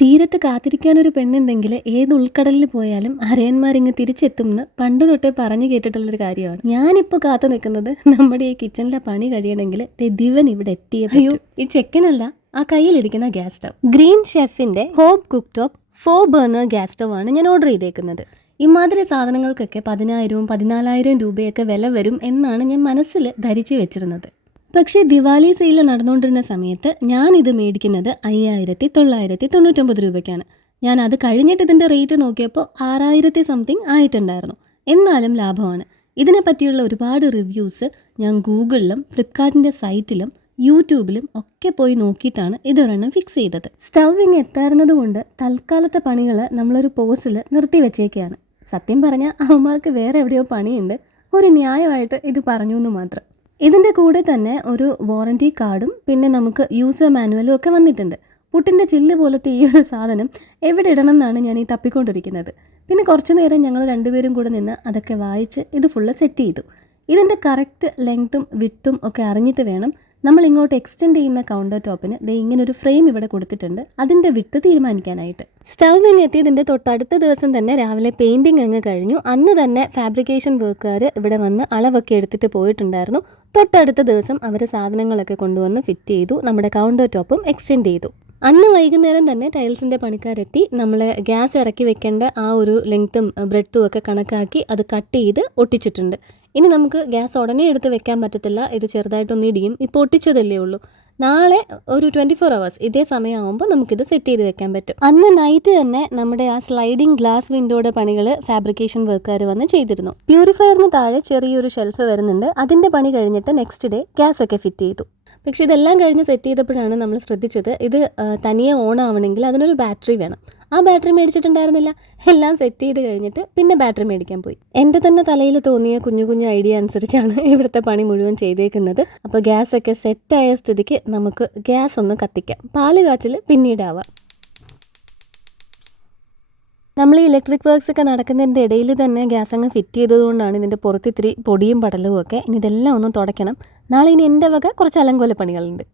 തീരത്ത് കാത്തിരിക്കാനൊരു പെണ്ണുണ്ടെങ്കിൽ ഏത് ഉൾക്കടലിൽ പോയാലും അരയന്മാരിങ്ങ് തിരിച്ചെത്തുമെന്ന് പണ്ട് തൊട്ടേ പറഞ്ഞു കേട്ടിട്ടുള്ളൊരു കാര്യമാണ്. ഞാനിപ്പോൾ കാത്തു നിൽക്കുന്നത് നമ്മുടെ ഈ കിച്ചണിലെ പണി കഴിയണമെങ്കിൽ ദിവൻ ഇവിടെ എത്തിയ അയ്യോ ഈ ചെക്കനല്ല ആ കയ്യിലിരിക്കുന്ന gas stove green ഷെഫിന്റെ hob cook top four burner gas stove ആണ് ഞാൻ ഓർഡർ ചെയ്തേക്കുന്നത്. ഇമാതിരി സാധനങ്ങൾക്കൊക്കെ പതിനായിരവും പതിനാലായിരം രൂപയൊക്കെ വില വരും എന്നാണ് ഞാൻ മനസ്സിൽ ധരിച്ചു വെച്ചിരുന്നത്. പക്ഷേ ദിവാലി സെയിൽ നടന്നുകൊണ്ടിരുന്ന സമയത്ത് ഞാൻ ഇത് മേടിക്കുന്നത് അയ്യായിരത്തി തൊള്ളായിരത്തി തൊണ്ണൂറ്റൊമ്പത് രൂപയ്ക്കാണ്. ഞാൻ അത് കഴിഞ്ഞിട്ട് ഇതിന്റെ റേറ്റ് നോക്കിയപ്പോൾ ആറായിരത്തി സംതിങ് ആയിട്ടുണ്ടായിരുന്നു. എന്നാലും ലാഭമാണ്. ഇതിനെ പറ്റിയുള്ള ഒരുപാട് റിവ്യൂസ് ഞാൻ ഗൂഗിളിലും ഫ്ലിപ്കാർട്ടിന്റെ സൈറ്റിലും യൂട്യൂബിലും ഒക്കെ പോയി നോക്കിയിട്ടാണ് ഇതൊരെണ്ണം ഫിക്സ് ചെയ്തത്. സ്റ്റൗവിങ് എത്താറുന്നത് കൊണ്ട് തൽക്കാലത്തെ പണികൾ നമ്മളൊരു പോസിൽ നിർത്തി വെച്ചേക്കുകയാണ് സത്യം പറഞ്ഞാൽ അവന്മാർക്ക് വേറെ എവിടെയോ പണിയുണ്ട്. ഒരു ന്യായമായിട്ട് ഇത് പറഞ്ഞു എന്ന് മാത്രം. ഇതിന്റെ കൂടെ തന്നെ ഒരു വാറന്റി കാർഡും പിന്നെ നമുക്ക് യൂസർ മാനുവലും ഒക്കെ വന്നിട്ടുണ്ട്. പുട്ടിന്റെ ചില്ല് പോലത്തെ ഈ ഒരു സാധനം എവിടെ ഇടണം എന്നാണ് ഞാൻ ഈ തപ്പിക്കൊണ്ടിരിക്കുന്നത്. പിന്നെ കുറച്ച് നേരം ഞങ്ങൾ രണ്ടുപേരും കൂടെ നിന്ന് അതൊക്കെ വായിച്ച് ഇത് ഫുള്ള് സെറ്റ് ചെയ്തു. ഇതിന്റെ കറക്റ്റ് ലെങ്ത്തും വിട്ടും ഒക്കെ അറിഞ്ഞിട്ട് വേണം നമ്മൾ ഇങ്ങോട്ട് എക്സ്റ്റെൻഡ് ചെയ്യുന്ന കൗണ്ടർ ടോപ്പിന് ദേ ഇങ്ങനെ ഒരു ഫ്രെയിം ഇവിടെ കൊടുത്തിട്ടുണ്ട്. അതിന്റെ വിട്ട് തീരുമാനിക്കാനായിട്ട്. സ്റ്റൗവിങ് എത്തിയതിന്റെ തൊട്ടടുത്ത ദിവസം തന്നെ രാവിലെ പെയിന്റിങ് അങ്ങ് കഴിഞ്ഞു. അന്ന് തന്നെ ഫാബ്രിക്കേഷൻ വർക്കുകാർ ഇവിടെ വന്ന് അളവൊക്കെ എടുത്തിട്ട് പോയിട്ടുണ്ടായിരുന്നു. തൊട്ടടുത്ത ദിവസം അവർ സാധനങ്ങളൊക്കെ കൊണ്ടുവന്ന് ഫിറ്റ് ചെയ്തു. നമ്മുടെ കൗണ്ടർ ടോപ്പും എക്സ്റ്റെൻഡ് ചെയ്തു. അന്ന് വൈകുന്നേരം തന്നെ ടൈൽസിന്റെ പണിക്കാരെത്തി. നമ്മൾ ഗ്യാസ് ഇറക്കി വെക്കേണ്ട ആ ഒരു ലെങ്ത്തും ബ്രെഡ്ത്തും ഒക്കെ കണക്കാക്കി അത് കട്ട് ചെയ്ത് ഒട്ടിച്ചിട്ടുണ്ട്. ഇനി നമുക്ക് ഗ്യാസ് ഉടനെ എടുത്ത് വെക്കാൻ പറ്റത്തില്ല. ഇത് ചെറുതായിട്ടൊന്ന് ഇടിയും. ഇപ്പോൾ ഒട്ടിച്ചതല്ലേ ഉള്ളൂ. നാളെ ഒരു ട്വന്റി ഫോർ അവേഴ്സ് ഇതേ സമയമാകുമ്പോൾ നമുക്കിത് സെറ്റ് ചെയ്ത് വെക്കാൻ പറ്റും. അന്ന് നൈറ്റ് തന്നെ നമ്മുടെ ആ സ്ലൈഡിംഗ് ഗ്ലാസ് വിൻഡോയുടെ പണികൾ ഫാബ്രിക്കേഷൻ വർക്കുകാർ വന്ന് ചെയ്തിരുന്നു. പ്യൂരിഫയറിന് താഴെ ചെറിയൊരു ഷെൽഫ് വരുന്നുണ്ട്. അതിന്റെ പണി കഴിഞ്ഞിട്ട് നെക്സ്റ്റ് ഡേ ഗ്യാസ് ഒക്കെ ഫിറ്റ് ചെയ്തു. പക്ഷെ ഇതെല്ലാം കഴിഞ്ഞ് സെറ്റ് ചെയ്തപ്പോഴാണ് നമ്മൾ ശ്രദ്ധിച്ചത് ഇത് തനിയെ ഓൺ ആവണമെങ്കിൽ അതിനൊരു ബാറ്ററി വേണം. ആ ബാറ്ററി മേടിച്ചിട്ടുണ്ടായിരുന്നില്ല. എല്ലാം സെറ്റ് ചെയ്ത് കഴിഞ്ഞിട്ട് പിന്നെ ബാറ്ററി മേടിക്കാൻ പോയി. എന്റെ തന്നെ തലയിൽ തോന്നിയ കുഞ്ഞു കുഞ്ഞു ഐഡിയ അനുസരിച്ചാണ് ഇവിടുത്തെ പണി മുഴുവൻ ചെയ്തേക്കുന്നത്. അപ്പോൾ ഗ്യാസ് ഒക്കെ സെറ്റായ സ്ഥിതിക്ക് നമുക്ക് ഗ്യാസ് ഒന്ന് കത്തിക്കാം. പാൽ കാച്ചിൽ പിന്നീടാവാം. നമ്മൾ ഈ ഇലക്ട്രിക് വർക്ക്സ് ഒക്കെ നടക്കുന്നതിന്റെ ഇടയിൽ തന്നെ ഗ്യാസ് അങ്ങ് ഫിറ്റ് ചെയ്തതുകൊണ്ടാണ് ഇതിന്റെ പുറത്ത് ഇത്തിരി പൊടിയും പടലവും ഒക്കെ ഇനി ഇതെല്ലാം ഒന്ന് തുടയ്ക്കണം. നാളെ ഇനി എന്റെ വക കുറച്ച് അലങ്കോല പണികളുണ്ട്.